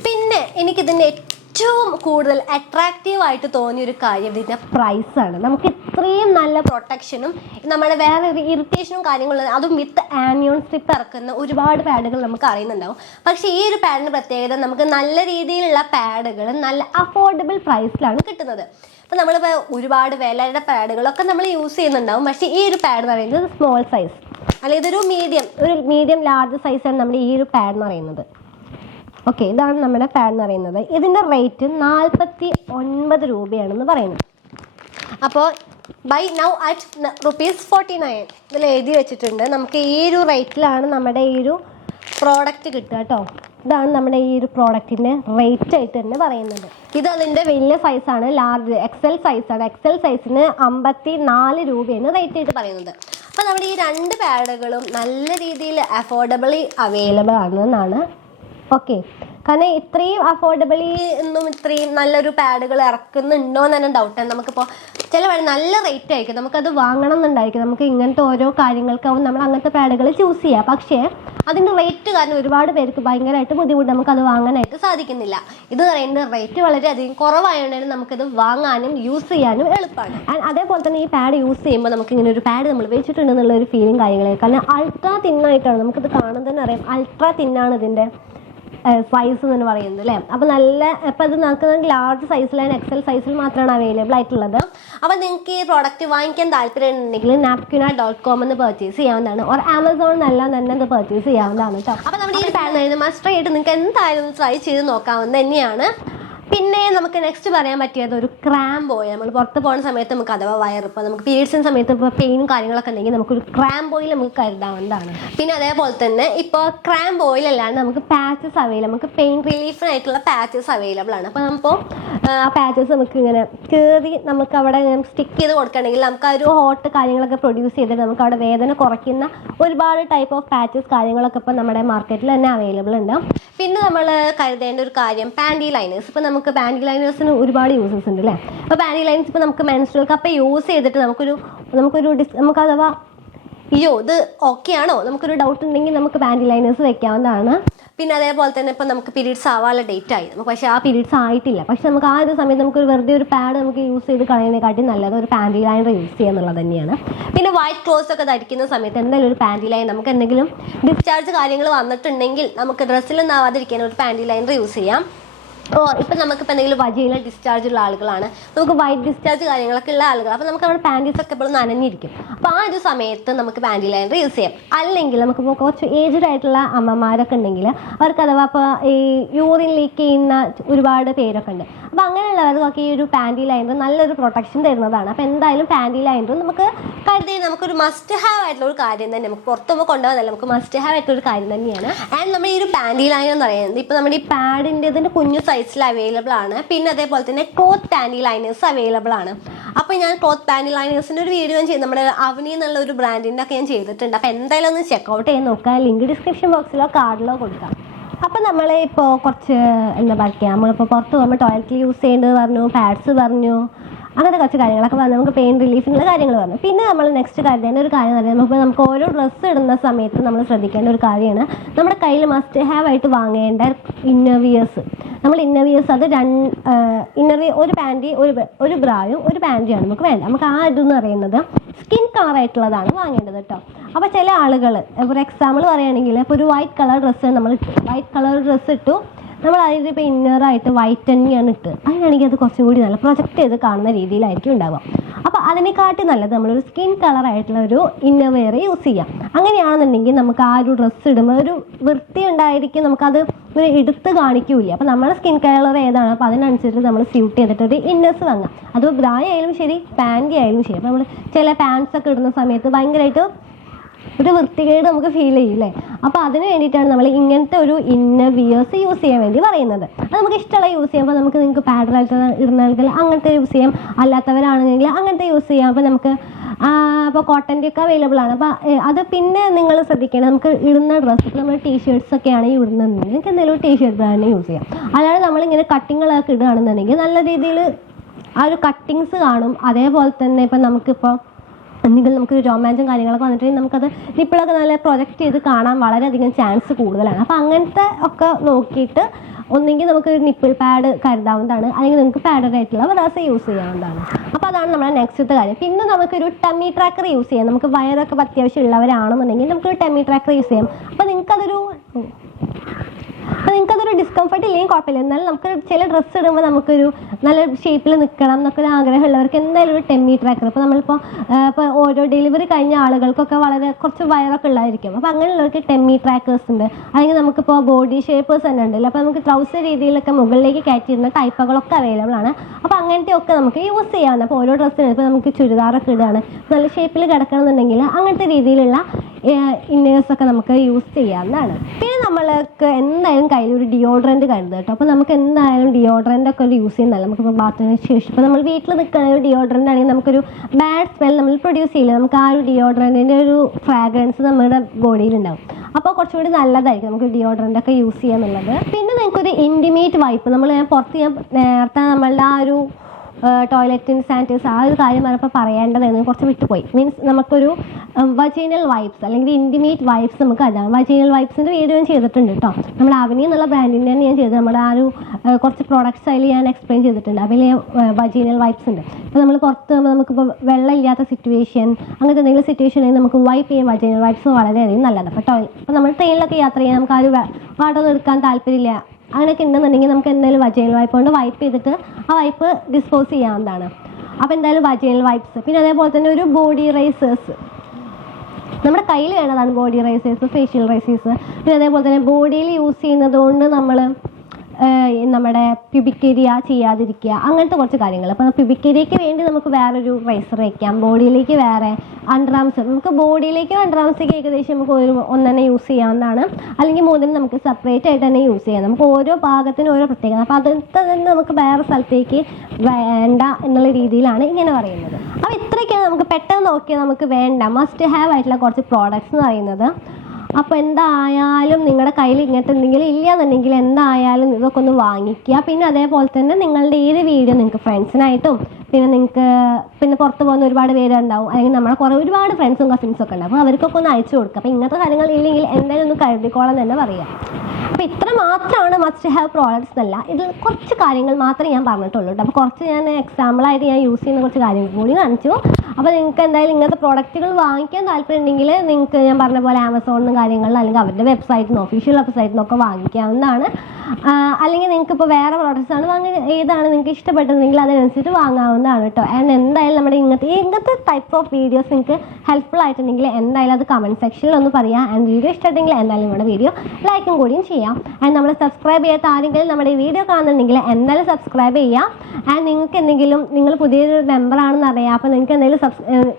പിന്നെ എനിക്കിതിൻ്റെ ഏറ്റവും കൂടുതൽ അട്രാക്റ്റീവ് ആയിട്ട് തോന്നിയൊരു കാര്യം ഇതിൻ്റെ പ്രൈസാണ്. നമുക്ക് ഇത്രയും നല്ല പ്രൊട്ടക്ഷനും നമ്മുടെ വേറെ ഒരു ഇറിറ്റേഷനും കാര്യങ്ങളും അതും വിത്ത് ആനിയോൺ സ്ട്രിപ്പ് ഇറക്കുന്ന ഒരുപാട് പാഡുകൾ നമുക്ക് അറിയുന്നുണ്ടാവും. പക്ഷേ ഈ ഒരു പാഡിൻ്റെ പ്രത്യേകത നമുക്ക് നല്ല രീതിയിലുള്ള പാഡുകൾ നല്ല അഫോർഡബിൾ പ്രൈസിലാണ് കിട്ടുന്നത്. അപ്പോൾ നമ്മളിപ്പോൾ ഒരുപാട് വിലയുടെ പാഡുകളൊക്കെ നമ്മൾ യൂസ് ചെയ്യുന്നുണ്ടാവും. പക്ഷേ ഈ ഒരു പാഡ് എന്ന് പറയുന്നത് സ്മോൾ സൈസ് അല്ലെങ്കിൽ ഇതൊരു മീഡിയം ലാർജ് സൈസാണ് നമ്മുടെ ഈ ഒരു പാഡ് എന്ന് പറയുന്നത്. ഓക്കെ, ഇതാണ് നമ്മുടെ പാഡ് എന്ന് പറയുന്നത്. ഇതിൻ്റെ റേറ്റ് 49 രൂപയാണെന്ന് പറയുന്നത്. അപ്പോൾ ബൈ നൗ അറ്റ് ₹49 ഇതിൽ എഴുതി വെച്ചിട്ടുണ്ട്. നമുക്ക് ഈ ഒരു റേറ്റിലാണ് നമ്മുടെ ഈ ഒരു പ്രോഡക്റ്റ് കിട്ടുക കേട്ടോ. ഇതാണ് നമ്മുടെ ഈ ഒരു പ്രോഡക്റ്റിൻ്റെ റേറ്റ് ആയിട്ട് തന്നെ പറയുന്നത്. ഇത് അതിൻ്റെ വലിയ സൈസാണ്, ലാർജ് എക്സൽ സൈസാണ്. എക്സൽ സൈസിന് 54 രൂപയാണ് റേറ്റ് ആയിട്ട് പറയുന്നത്. അപ്പോൾ നമ്മുടെ ഈ 2 പാഡുകളും നല്ല രീതിയിൽ അഫോർഡബിളി അവൈലബിൾ ആണെന്നാണ്. ഓക്കെ, കാരണം ഇത്രയും അഫോർഡബിളി ഒന്നും ഇത്രയും നല്ലൊരു പാഡുകൾ ഇറക്കുന്നുണ്ടോ എന്ന് തന്നെ ഡൗട്ടാണ്. നമുക്കിപ്പോൾ ചില നല്ല റേറ്റ് ആയിരിക്കും, നമുക്കത് വാങ്ങണം എന്നുണ്ടായിരിക്കും. നമുക്ക് ഇങ്ങനത്തെ ഓരോ കാര്യങ്ങൾക്കാവും നമ്മൾ അങ്ങനത്തെ പാഡുകൾ ചൂസ് ചെയ്യുക. പക്ഷേ അതിൻ്റെ റേറ്റ് കാരണം ഒരുപാട് പേർക്ക് ഭയങ്കരമായിട്ട് ബുദ്ധിമുട്ട്, നമുക്കത് വാങ്ങാനായിട്ട് സാധിക്കുന്നില്ല. ഇത് പറയുന്നത് റേറ്റ് വളരെയധികം കുറവായതുകൊണ്ട് നമുക്കത് വാങ്ങാനും യൂസ് ചെയ്യാനും എളുപ്പമാണ്. ആൻഡ് അതേപോലെ തന്നെ ഈ പാഡ് യൂസ് ചെയ്യുമ്പോൾ നമുക്ക് ഇങ്ങനെ ഒരു പാഡ് നമ്മൾ വെച്ചിട്ടുണ്ടെന്നുള്ള ഒരു ഫീലിംഗ് കാര്യങ്ങളൊക്കെ, കാരണം അൾട്രാ തിന്നായിട്ടാണ് നമുക്കിത് കാണുന്നത് തന്നെ അറിയാം. അൾട്രാ തിന്നാണ് ഇതിൻ്റെ സൈസ് എന്ന് പറയുന്നത് അല്ലേ. അപ്പോൾ അപ്പോൾ ഇത് നമുക്ക് ലാർജ് സൈസിലാണ്, എക്സൽ സൈസിൽ മാത്രമാണ് അവൈലബിൾ ആയിട്ടുള്ളത്. അപ്പോൾ നിങ്ങൾക്ക് ഈ പ്രോഡക്റ്റ് വാങ്ങിക്കാൻ താല്പര്യം ഉണ്ടെങ്കിൽ napquina.com എന്ന് പർച്ചേസ് ചെയ്യാവുന്നതാണ്. ഓർ ആമസോണിനെല്ലാം തന്നെ ഇത് പർച്ചേസ് ചെയ്യാവുന്നതാണ് കേട്ടോ. അപ്പോൾ നമ്മുടെ ഈ പാഡ് മസ്റ്റ് ആയിട്ട് നിങ്ങൾക്ക് എന്തായാലും ട്രൈ ചെയ്ത് നോക്കാവുന്നത് തന്നെയാണ്. പിന്നെ നമുക്ക് നെക്സ്റ്റ് പറയാൻ പറ്റിയത് ഒരു ക്രാമ്പ് ഓയിൽ. നമ്മൾ പുറത്ത് പോകുന്ന സമയത്ത് നമുക്ക് അഥവാ വയറിപ്പോൾ നമുക്ക് പീരീഡ്സിന് സമയത്ത് ഇപ്പോൾ പെയിനും കാര്യങ്ങളൊക്കെ ഉണ്ടെങ്കിൽ നമുക്കൊരു ക്രാമ്പ് ഓയിൽ നമുക്ക് കരുതാവുന്നതാണ്. പിന്നെ അതേപോലെ തന്നെ ഇപ്പോൾ ക്രാമ്പ് ഓയിൽ അല്ലാണ്ട് നമുക്ക് പാച്ചസ് അവൈലബിൾ, നമുക്ക് പെയിൻ റിലീഫിനായിട്ടുള്ള പാച്ചസ് അവൈലബിൾ ആണ്. അപ്പോൾ നമുക്ക് ആ പാച്ചസ് നമുക്ക് ഇങ്ങനെ കയറി നമുക്ക് അവിടെ സ്റ്റിക്ക് ചെയ്ത് കൊടുക്കണമെങ്കിൽ നമുക്ക് ആ ഒരു ഹോട്ട് കാര്യങ്ങളൊക്കെ പ്രൊഡ്യൂസ് ചെയ്തിട്ട് നമുക്ക് അവിടെ വേദന കുറയ്ക്കുന്ന ഒരുപാട് ടൈപ്പ് ഓഫ് പാച്ചസ് കാര്യങ്ങളൊക്കെ ഇപ്പോൾ നമ്മുടെ മാർക്കറ്റിൽ തന്നെ അവൈലബിൾ ഉണ്ട്. പിന്നെ നമ്മൾ കരുതേണ്ട ഒരു കാര്യം പാൻറ്റി ലൈനേഴ്സ്. ഇപ്പോൾ നമുക്ക് പാൻറ്റി ലൈനേഴ്സിന് ഒരുപാട് യൂസസ് ഉണ്ട് അല്ലേ. അപ്പോൾ പാൻറ്റി ലൈനേഴ്സ് ഇപ്പോൾ നമുക്ക് മെൻസ്ട്രുവൽ കപ്പ് യൂസ് ചെയ്തിട്ട് നമുക്ക് അഥവാ ഇത് ഓക്കെ ആണോ നമുക്കൊരു ഡൗട്ട് ഉണ്ടെങ്കിൽ നമുക്ക് പാൻറ്റി ലൈനേഴ്സ് വെക്കാവുന്നതാണ്. പിന്നെ അതേപോലെ തന്നെ ഇപ്പോൾ നമുക്ക് പീരീഡ്സ് ആവാനുള്ള ഡേറ്റ് ആയി, പക്ഷേ ആ പീരീഡ്സ് ആയിട്ടില്ല, പക്ഷേ നമുക്ക് ആ ഒരു സമയത്ത് നമുക്കൊരു വെറുതെ ഒരു പാഡ് നമുക്ക് യൂസ് ചെയ്ത് കളയുന്നതിനെക്കാട്ടി നല്ലത് ഒരു പാൻറ്റി ലൈനർ യൂസ് ചെയ്യുക എന്നുള്ളത് തന്നെയാണ്. പിന്നെ വൈറ്റ് ക്ലോത്ത്സ് ഒക്കെ ധരിക്കുന്ന സമയത്ത് എന്തായാലും ഒരു പാൻറ്റി ലൈൻ, നമുക്ക് എന്തെങ്കിലും ഡിസ്ചാർജ് കാര്യങ്ങൾ വന്നിട്ടുണ്ടെങ്കിൽ നമുക്ക് ഡ്രസ്സിലൊന്നും ആവാതിരിക്കാൻ ഒരു പാൻറ്റി ലൈനർ യൂസ് ചെയ്യാം. ഇപ്പം നമുക്കിപ്പോൾ എന്തെങ്കിലും വജൈനൽ ഡിസ്ചാർജ് ഉള്ള ആളുകളാണ്, നമുക്ക് വൈറ്റ് ഡിസ്ചാർജ് കാര്യങ്ങളൊക്കെ ഉള്ള ആളുകൾ, അപ്പോൾ നമുക്ക് നമ്മുടെ പാൻറ്റീസ് ഒക്കെ എപ്പോഴും നനഞ്ഞിരിക്കും. അപ്പോൾ ആ ഒരു സമയത്ത് നമുക്ക് പാൻറ്റി ലൈനർ യൂസ് ചെയ്യാം. അല്ലെങ്കിൽ നമുക്കിപ്പോൾ കുറച്ച് ഏജ്ഡ് ആയിട്ടുള്ള അമ്മമാരൊക്കെ ഉണ്ടെങ്കിൽ അവർക്ക് അഥവാ ഇപ്പോൾ ഈ യൂറിൻ ലീക്ക് ചെയ്യുന്ന ഒരുപാട് പേരൊക്കെ ഉണ്ട്. അപ്പോൾ അങ്ങനെയുള്ളവർക്കൊക്കെ ഈ ഒരു പാൻറ്റി ലൈനർ നല്ലൊരു പ്രൊട്ടക്ഷൻ തരുന്നതാണ്. അപ്പോൾ എന്തായാലും പാൻറ്റി ലൈനർ നമുക്ക് കരുതി നമുക്കൊരു മസ്റ്റ് ഹാവ് ആയിട്ടുള്ള ഒരു കാര്യം തന്നെ, നമുക്ക് പുറത്തുമ്പോൾ കൊണ്ടുപോകുന്നതല്ല, നമുക്ക് മസ്റ്റ് ഹാവ് ആയിട്ടുള്ള ഒരു കാര്യം തന്നെയാണ്. ആൻഡ് നമ്മൾ ഈ ഒരു പാൻറ്റി ലൈനർ എന്ന് പറയുന്നത് ഇപ്പോൾ നമ്മുടെ ഈ പാഡിൻ്റെ ഇതിൻ്റെ കുഞ്ഞു സൈസിൽ അവൈലബിൾ ആണ്. പിന്നെ അതേപോലെ തന്നെ ക്ലോത്ത് പാൻറ്റി ലൈനേഴ്സ് അവൈലബിൾ ആണ്. അപ്പോൾ ഞാൻ ക്ലോത്ത് പാൻറ്റി ലൈനേഴ്സിൻ്റെ ഒരു വീഡിയോ ഞാൻ ചെയ്ത് നമ്മുടെ അവനി എന്നുള്ള ഒരു ബ്രാൻഡിൻ്റെ ഒക്കെ ഞാൻ ചെയ്തിട്ടുണ്ട്. അപ്പോൾ എന്തായാലും ഒന്ന് ചെക്കൗട്ട് ചെയ്ത് നോക്കാം, ലിങ്ക് ഡിസ്ക്രിപ്ഷൻ ബോക്സിലോ കാർഡിലോ കൊടുക്കാം. അപ്പോൾ നമ്മൾ ഇപ്പോൾ കുറച്ച് എന്താ പറയുക, നമ്മളിപ്പോൾ പുറത്ത് പോകുമ്പോൾ ടോയ്ലറ്റിൽ യൂസ് ചെയ്യേണ്ടത് പറഞ്ഞു, പാഡ്സ് പറഞ്ഞു, അങ്ങനത്തെ കുറച്ച് കാര്യങ്ങളൊക്കെ പറഞ്ഞു, നമുക്ക് പെയിൻ റിലീഫിനുള്ള കാര്യങ്ങൾ പറഞ്ഞു. പിന്നെ നമ്മൾ നെക്സ്റ്റ് കരുതേണ്ട ഒരു കാര്യം എന്ന് പറയുന്നത് നമുക്ക് ഓരോ ഡ്രസ്സ് ഇടുന്ന സമയത്ത് നമ്മൾ ശ്രദ്ധിക്കേണ്ട ഒരു കാര്യമാണ് നമ്മുടെ കയ്യിൽ മസ്റ്റ് ഹാവ് ആയിട്ട് വാങ്ങേണ്ട ഇന്നർവിയേഴ്സ്. നമ്മൾ ഇന്നർവിയേഴ്സ് അത് ഒരു പാൻറ്റി ഒരു ബ്രായും ഒരു പാൻറ്റിയാണ് നമുക്ക് വേണ്ട. നമുക്ക് ആ ഇതെന്ന് പറയുന്നത് സ്കിൻ കളറായിട്ടുള്ളതാണ് വാങ്ങേണ്ടത് കേട്ടോ. അപ്പോൾ ചില ആളുകൾ ഫോർ എക്സാമ്പിൾ പറയുകയാണെങ്കിൽ ഇപ്പോൾ ഒരു വൈറ്റ് കളർ ഡ്രസ്സ് ഇട്ടു, നമ്മൾ അതിൽ ഇപ്പോൾ ഇന്നറായിട്ട് വൈറ്റ് തന്നെയാണ് ഇട്ട്, അതിനാണെങ്കിൽ അത് കുറച്ചും കൂടി നല്ല പ്രൊജക്റ്റ് ചെയ്ത് കാണുന്ന രീതിയിലായിരിക്കും ഉണ്ടാവുക. അപ്പോൾ അതിനെക്കാട്ടി നല്ലത് നമ്മളൊരു സ്കിൻ കളറായിട്ടുള്ള ഒരു ഇന്നർ വെയർ യൂസ് ചെയ്യാം. അങ്ങനെയാണെന്നുണ്ടെങ്കിൽ നമുക്ക് ആ ഒരു ഡ്രസ്സ് ഇടുമ്പോൾ ഒരു വൃത്തി ഉണ്ടായിരിക്കും, നമുക്കത് ഒരു എടുത്ത് കാണിക്കൂല. അപ്പോൾ നമ്മുടെ സ്കിൻ കളർ ഏതാണ് അപ്പോൾ അതിനനുസരിച്ച് നമ്മൾ സ്യൂട്ട് ചെയ്തിട്ട് ഒരു ഇന്നേഴ്സ് വാങ്ങാം. അത് ബ്രാ ആയാലും ശരി പാൻറ്റി ആയാലും ശരി. അപ്പോൾ നമ്മൾ ചില പാൻറ്റ്സൊക്കെ ഇടുന്ന സമയത്ത് ഭയങ്കരമായിട്ട് ഒരു വൃത്തികേട് നമുക്ക് ഫീൽ ചെയ്യില്ലേ. അപ്പോൾ അതിന് വേണ്ടിയിട്ടാണ് നമ്മൾ ഇങ്ങനത്തെ ഒരു ഇന്നർ വിയേഴ്സ് യൂസ് ചെയ്യാൻ വേണ്ടി പറയുന്നത്. അത് നമുക്ക് ഇഷ്ടമുള്ള യൂസ് ചെയ്യാം. അപ്പോൾ നിങ്ങൾക്ക് പാഡറായിട്ട് ഇടുന്ന ആൾക്കാർ അങ്ങനത്തെ യൂസ് ചെയ്യാം, അല്ലാത്തവരാണെങ്കിൽ അങ്ങനത്തെ യൂസ് ചെയ്യാം. അപ്പോൾ നമുക്ക് അപ്പോൾ കോട്ടൻ്റെ ഒക്കെ അവൈലബിൾ ആണ്. അപ്പോൾ അത് പിന്നെ നിങ്ങൾ ശ്രദ്ധിക്കണം, നമുക്ക് ഇടുന്ന ഡ്രസ്സ് നമ്മൾ ടീഷർട്ട്സൊക്കെയാണ് ഇടുന്നതെങ്കിൽ നിങ്ങൾക്ക് എന്തെങ്കിലും ടീഷർട്ട് തന്നെ യൂസ് ചെയ്യാം. അല്ലാതെ നമ്മളിങ്ങനെ കട്ടിങ്ങുകളൊക്കെ ഇടുകയാണെന്നുണ്ടെങ്കിൽ നല്ല രീതിയിൽ ആ ഒരു കട്ടിങ്സ് കാണും. അതേപോലെ തന്നെ ഇപ്പം നമുക്കിപ്പോൾ എന്തെങ്കിലും നമുക്ക് രോമാഞ്ചും കാര്യങ്ങളൊക്കെ വന്നിട്ടുണ്ടെങ്കിൽ നമുക്കത് നിപ്പിളൊക്കെ നല്ല പ്രൊജക്റ്റ് ചെയ്ത് കാണാൻ വളരെയധികം ചാൻസ് കൂടുതലാണ്. അപ്പോൾ അങ്ങനത്തെ ഒക്കെ നോക്കിയിട്ട് ഒന്നെങ്കിൽ നമുക്ക് നിപ്പിൾ പാഡ് കരുതാവുന്നതാണ്, അല്ലെങ്കിൽ നിങ്ങൾക്ക് പാഡഡ് ആയിട്ടുള്ള ബ്രാസ് യൂസ് ചെയ്യാവുന്നതാണ്. അപ്പോൾ അതാണ് നമ്മുടെ നെക്സ്റ്റത്തെ കാര്യം. പിന്നെ നമുക്കൊരു ടമ്മി ട്രാക്കർ യൂസ് ചെയ്യാം. നമുക്ക് വയറൊക്കെ അത്യാവശ്യം ഉള്ളവരാണെന്നുണ്ടെങ്കിൽ നമുക്കൊരു ടമ്മി ട്രാക്കർ യൂസ് ചെയ്യാം. അപ്പോൾ നിങ്ങൾക്കതൊരു ഡിസ്കംഫർട്ട് ഇല്ലെങ്കിൽ കുഴപ്പമില്ല. എന്നാലും നമുക്ക് ചില ഡ്രസ്സ് ഇടുമ്പോൾ നമുക്കൊരു നല്ല ഷേപ്പിൽ നിൽക്കണം എന്നൊക്കെ ഒരു ആഗ്രഹമുള്ളവർക്ക് എന്തായാലും ഒരു ടമ്മി ട്രാക്കർ. ഇപ്പോൾ നമ്മളിപ്പോൾ ഓരോ ഡെലിവറി കഴിഞ്ഞ ആളുകൾക്കൊക്കെ വളരെ കുറച്ച് വയറൊക്കെ ഉള്ളതായിരിക്കും. അപ്പോൾ അങ്ങനെയുള്ളവർക്ക് ടമ്മി ട്രാക്കേഴ്സ് ഉണ്ട്. അല്ലെങ്കിൽ നമുക്കിപ്പോൾ ബോഡി ഷേപ്പേഴ്സ് തന്നെ ഉണ്ടല്ലോ. അപ്പോൾ നമുക്ക് ട്രൗസർ രീതിയിലൊക്കെ മുകളിലേക്ക് കയറ്റിയിരുന്ന ടൈപ്പുകളൊക്കെ അവൈലബിൾ ആണ്. അപ്പോൾ അങ്ങനത്തെ ഒക്കെ നമുക്ക് യൂസ് ചെയ്യാവുന്ന. അപ്പോൾ ഓരോ ഡ്രസ്സിന് ഇപ്പോൾ നമുക്ക് ചുരിദാറൊക്കെ ഇടുകയാണ്, നല്ല ഷേപ്പിൽ കിടക്കണമെന്നുണ്ടെങ്കിൽ അങ്ങനത്തെ രീതിയിലുള്ള ഇന്നേഴ്സൊക്കെ നമുക്ക് യൂസ് ചെയ്യാവുന്നതാണ്. പിന്നെ നമ്മൾക്ക് എന്തായാലും കയ്യിൽ ഒരു ഡിയോഡറൻറ്റ് കരുതുക കേട്ടോ. അപ്പോൾ നമുക്ക് എന്തായാലും ഡിയോഡറൻ്റ് ഒക്കെ ഒരു യൂസ് ചെയ്യുന്നതല്ല. നമുക്കിപ്പോൾ ബാത്റൂമിന് ശേഷം ഇപ്പോൾ നമ്മൾ വീട്ടിൽ നിൽക്കുകയാണെങ്കിൽ ഡിയോഡറൻ്റ് ആണെങ്കിൽ നമുക്കൊരു ബാഡ് സ്മെൽ നമ്മൾ പ്രൊഡ്യൂസ് ചെയ്യില്ല. നമുക്ക് ആ ഒരു ഡിയോഡറൻറ്റിൻ്റെ ഒരു ഫ്രാഗ്രൻസ് നമ്മുടെ ബോഡിയിലുണ്ടാവും. അപ്പോൾ കുറച്ചുകൂടി നല്ലതായിരിക്കും നമുക്ക് ഡിയോഡറൻ്റ് ഒക്കെ യൂസ് ചെയ്യുക എന്നുള്ളത്. പിന്നെ നിങ്ങൾക്കൊരു ഇൻറ്റിമേറ്റ് വൈപ്പ്, പുറത്ത് ഞാൻ നേരത്തെ നമ്മളുടെ ആ ഒരു ടോയ്ലറ്റിൻ സാനിറ്റൈസർ ആ ഒരു കാര്യം പറഞ്ഞപ്പോൾ പറയേണ്ടതായിരുന്നു, കുറച്ച് വിട്ടുപോയി. മീൻസ് നമുക്കൊരു വജൈനൽ വൈപ്സ് അല്ലെങ്കിൽ ഇൻറ്റിമേറ്റ് വൈപ്സ് നമുക്ക് അതാണ്. വജൈനൽ വൈപ്സിൻ്റെ വീഡിയോ ഞാൻ ചെയ്തിട്ടുണ്ട് കേട്ടോ. നമ്മൾ അവനി എന്നുള്ള ബ്രാൻഡിൻ്റെ തന്നെ ഞാൻ ചെയ്തത്. നമ്മുടെ ആ ഒരു കുറച്ച് പ്രോഡക്റ്റ്സ് അതിൽ ഞാൻ എക്സ്പ്ലെയിൻ ചെയ്തിട്ടുണ്ട്. അതിൽ വജൈനൽ വൈപ്സ് ഉണ്ട്. അപ്പോൾ നമ്മൾ പുറത്ത് നമുക്കിപ്പോൾ വെള്ളമില്ലാത്ത സിറ്റുവേഷൻ അങ്ങനത്തെ എന്തെങ്കിലും സിറ്റുവേഷൻ ആണെങ്കിൽ നമുക്ക് വൈപ്പ് ചെയ്യാൻ വജൈനൽ വൈപ്സ് വളരെയധികം നല്ലതാണ്. അപ്പോൾ നമ്മൾ ട്രെയിനിലൊക്കെ യാത്ര ചെയ്യാൻ നമുക്ക് ആ ഒരു വാട്ടർ എടുക്കാൻ താല്പര്യമില്ല, അങ്ങനെയൊക്കെ ഉണ്ടെന്നുണ്ടെങ്കിൽ നമുക്ക് എന്തായാലും വജൈനൽ വൈപ്പ് കൊണ്ട് വൈപ്പ് ചെയ്തിട്ട് ആ വൈപ്പ് ഡിസ്പോസ് ചെയ്യാവുന്നതാണ്. അപ്പോൾ എന്തായാലും വജൈനൽ വൈപ്സ്. പിന്നെ അതേപോലെ തന്നെ ഒരു ബോഡി റൈസേഴ്സ് നമ്മുടെ കയ്യിൽ വേണ്ടതാണ്. Body risers, facial risers. പിന്നെ അതേപോലെ തന്നെ ബോഡിയിൽ യൂസ് ചെയ്യുന്നത് കൊണ്ട് നമ്മൾ നമ്മുടെ പ്യൂബിക് ഏരിയ ചെയ്യാതിരിക്കുക, അങ്ങനത്തെ കുറച്ച് കാര്യങ്ങൾ. അപ്പോൾ പ്യൂബിക് ഏരിയയ്ക്ക് വേണ്ടി നമുക്ക് വേറൊരു റൈസർ വയ്ക്കാം, ബോഡിയിലേക്ക് വേറെ. അണ്ടർആംസ് നമുക്ക് ബോഡിയിലേക്കും അണ്ടർആംസിലേക്ക് ഏകദേശം നമുക്ക് ഒന്നെന്നെ യൂസ് ചെയ്യാവുന്നതാണ്, അല്ലെങ്കിൽ മൂന്നിനും നമുക്ക് സെപ്പറേറ്റ് ആയിട്ട് തന്നെ യൂസ് ചെയ്യാം. നമുക്ക് ഓരോ ഭാഗത്തിനും ഓരോ പ്രത്യേകത. അപ്പോൾ അതൊക്കെ തന്നെ നമുക്ക് വേറെ സ്ഥലത്തേക്ക് വേണ്ട എന്നുള്ള രീതിയിലാണ് ഇങ്ങനെ പറയുന്നത്. അപ്പോൾ ഇത്രയൊക്കെയാണ് നമുക്ക് പെട്ടെന്ന് നോക്കിയാൽ നമുക്ക് വേണ്ട മസ്റ്റ് ഹാവ് ആയിട്ടുള്ള കുറച്ച് പ്രോഡക്റ്റ്സ് എന്ന് പറയുന്നത്. അപ്പോൾ എന്തായാലും നിങ്ങളുടെ കയ്യിൽ ഇങ്ങനത്തെ എന്തെങ്കിലും ഇല്ലയെന്നുണ്ടെങ്കിൽ എന്തായാലും ഇതൊക്കെ ഒന്ന് വാങ്ങിക്കുക. പിന്നെ അതേപോലെ തന്നെ നിങ്ങളുടെ ഈ ഒരു വീഡിയോ നിങ്ങൾക്ക് ഫ്രണ്ട്സിനായിട്ടും പിന്നെ പുറത്ത് പോകുന്ന ഒരുപാട് പേരുണ്ടാവും, അല്ലെങ്കിൽ നമ്മുടെ ഒരുപാട് ഫ്രണ്ട്സും കസിൻസും ഒക്കെ ഉണ്ടാവും. അപ്പോൾ അവർക്കൊക്കെ ഒന്ന് അയച്ചു കൊടുക്കുക. അപ്പോൾ ഇങ്ങനത്തെ കാര്യങ്ങൾ ഇല്ലെങ്കിൽ എന്തായാലും ഒന്ന് കരുതിക്കോളാം തന്നെ പറയാം. അപ്പോൾ ഇത്ര മാത്രമാണ് മസ്റ്റ് ഹാവ് പ്രോഡക്റ്റ്സ് എന്നല്ല, ഇതിൽ കുറച്ച് കാര്യങ്ങൾ മാത്രമേ ഞാൻ പറഞ്ഞിട്ടുള്ളൂ കേട്ടോ. അപ്പോൾ കുറച്ച് ഞാൻ എക്സാമ്പിളായിട്ട് ഞാൻ യൂസ് ചെയ്യുന്ന കുറച്ച് കാര്യങ്ങൾ കൂടി കാണിച്ചു. അപ്പോൾ നിങ്ങൾക്ക് എന്തായാലും ഇങ്ങനത്തെ പ്രോഡക്റ്റുകൾ വാങ്ങിക്കാൻ താല്പര്യം ഉണ്ടെങ്കിൽ നിങ്ങൾക്ക് ഞാൻ പറഞ്ഞ പോലെ ആമസോണിലും കാര്യങ്ങളിൽ അല്ലെങ്കിൽ അവരുടെ വെബ്സൈറ്റിൽ ഒഫീഷ്യൽ വെബ്സൈറ്റിൽ നിന്നൊക്കെ വാങ്ങിക്കാവുന്നതാണ്. അല്ലെങ്കിൽ നിങ്ങൾക്ക് ഇപ്പോൾ വേറെ പ്രോഡക്റ്റ്സ് ആണ് ഏതാണ് നിങ്ങൾക്ക് ഇഷ്ടപ്പെട്ടതെങ്കിൽ അതിനനുസരിച്ച് വാങ്ങാവുന്നതാണ് കേട്ടോ. ആൻഡ് എന്തായാലും നമ്മുടെ ഇങ്ങനത്തെ ടൈപ്പ് ഓഫ് വീഡിയോസ് നിങ്ങൾക്ക് ഹെൽപ്ഫുൾ ആയിട്ടുണ്ടെങ്കിൽ എന്തായാലും അത് കമൻറ്റ് സെക്ഷനിൽ ഒന്ന് പറയാം. ആൻഡ് വീഡിയോ ഇഷ്ടമായിട്ടെങ്കിൽ എന്തായാലും നമ്മുടെ വീഡിയോ ലൈക്കും കൂടിയും ചെയ്യാം. ആൻഡ് നമ്മൾ സബ്സ്ക്രൈബ് ചെയ്യാത്ത ആരെങ്കിലും നമ്മുടെ ഈ വീഡിയോ കാണുന്നുണ്ടെങ്കിൽ എന്തായാലും സബ്സ്ക്രൈബ് ചെയ്യാം. ആൻഡ് നിങ്ങൾക്ക് എന്തെങ്കിലും നിങ്ങൾ പുതിയൊരു മെമ്പറാണെന്ന് അറിയാം, അപ്പോൾ നിങ്ങൾക്ക് എന്തെങ്കിലും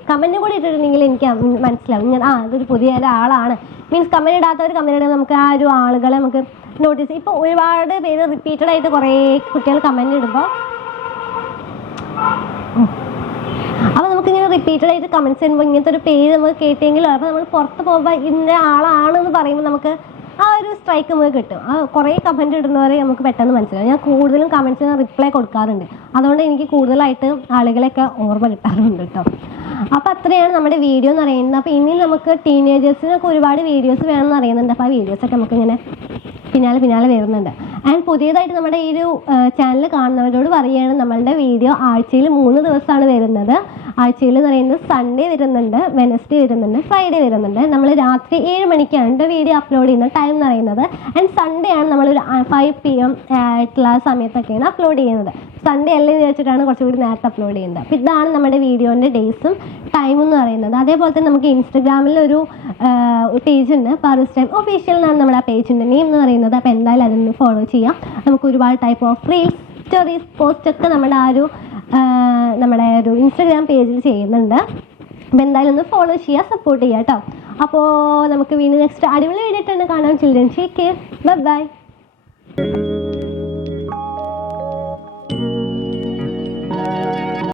കമൻറ്റും കൂടി ഇട്ടിട്ടുണ്ടെങ്കിൽ എനിക്ക് മനസ്സിലാവും അതൊരു പുതിയ ഒരാളാണ്. മീൻസ് കമൻറ്റ് ഇടാത്തവർ കമൻറ്റ് ഇടുക, നമുക്ക് ആ ഒരു ആളുകളെ നമുക്ക് നോട്ടീസ്. ഇപ്പോൾ ഒരുപാട് പേര് റിപ്പീറ്റഡ് ആയിട്ട് കുറേ കുട്ടികൾ കമൻറ്റ് ഇടുമ്പോൾ അപ്പോൾ നമുക്കിങ്ങനെ റിപ്പീറ്റഡ് ആയിട്ട് കമൻറ്റ്സ് ചെയ്യുമ്പോൾ ഇങ്ങനത്തെ ഒരു പേര് നമുക്ക് കേട്ടെങ്കിലും അപ്പോൾ നമ്മൾ പുറത്ത് പോകുമ്പോൾ ഇന്ന ആളാണെന്ന് പറയുമ്പോൾ നമുക്ക് ആ ഒരു സ്ട്രൈക്ക് നമുക്ക് കിട്ടും. ആ കുറേ കമൻറ്റ് ഇടുന്നവരെ നമുക്ക് പെട്ടെന്ന് മനസ്സിലാവും. ഞാൻ കൂടുതലും കമൻറ്റ്സിന് റിപ്ലൈ കൊടുക്കാറുണ്ട്, അതുകൊണ്ട് എനിക്ക് കൂടുതലായിട്ട് ആളുകളെയൊക്കെ ഓർമ്മ കിട്ടാറുണ്ട് കേട്ടോ. അപ്പോൾ അത്രയാണ് നമ്മുടെ വീഡിയോ എന്ന് പറയുന്നത്. അപ്പോൾ ഇനി നമുക്ക് ടീനേജേഴ്സിനൊക്കെ ഒരുപാട് വീഡിയോസ് വേണമെന്ന് അറിയുന്നുണ്ട്. അപ്പോൾ ആ വീഡിയോസൊക്കെ നമുക്കിങ്ങനെ പിന്നാലെ വരുന്നുണ്ട്. ആൻഡ് പുതിയതായിട്ട് നമ്മുടെ ഈ ഒരു ചാനൽ കാണുന്നവരോട് പറയുകയാണ്, നമ്മളുടെ വീഡിയോ ആഴ്ചയിൽ 3 ദിവസമാണ് വരുന്നത്. ആഴ്ചയിൽ എന്ന് പറയുന്നത് സൺഡേ വരുന്നുണ്ട്, വെനസ്ഡേ വരുന്നുണ്ട്, ഫ്രൈഡേ വരുന്നുണ്ട്. നമ്മൾ രാത്രി 7 മണിക്കാണ് വീഡിയോ അപ്ലോഡ് ചെയ്യുന്ന ടൈം എന്ന് പറയുന്നത്. ആൻഡ് സൺഡേ ആണ് നമ്മളൊരു 5 PM ആയിട്ടുള്ള സമയത്തൊക്കെയാണ് അപ്ലോഡ് ചെയ്യുന്നത്. സൺഡേ അല്ലെന്ന് വെച്ചിട്ടാണ് കുറച്ചുകൂടി നേരത്തെ അപ്ലോഡ് ചെയ്യുന്നത്. അപ്പോൾ ഇതാണ് നമ്മുടെ വീഡിയോൻ്റെ ഡേയ്സും ടൈമും എന്ന് പറയുന്നത്. അതേപോലെ തന്നെ നമുക്ക് ഇൻസ്റ്റഗ്രാമിൽ ഒരു പേജ് ഉണ്ട്, പാറൂസ് ടൈം ഒഫീഷ്യൽ എന്നാണ് നമ്മുടെ ആ പേജിൻ്റെ നെയിം എന്ന് പറയുന്നത്. അപ്പോൾ എന്തായാലും അതൊന്ന് ഫോളോ ചെയ്യാം. നമുക്ക് ഒരുപാട് ടൈപ്പ് ഓഫ് റീൽസ്, സ്റ്റോറീസ്, പോസ്റ്റൊക്കെ നമ്മുടെ നമ്മുടെ ഒരു ഇൻസ്റ്റഗ്രാം പേജിൽ ചെയ്യുന്നുണ്ട്. അപ്പോൾ എന്തായാലും ഒന്ന് ഫോളോ ചെയ്യുക, സപ്പോർട്ട് ചെയ്യുക കേട്ടോ. അപ്പോൾ നമുക്ക് വീണ്ടും നെക്സ്റ്റ് അടിപൊളി വീഡിയോ തന്നെ കാണാം. Children take care, by.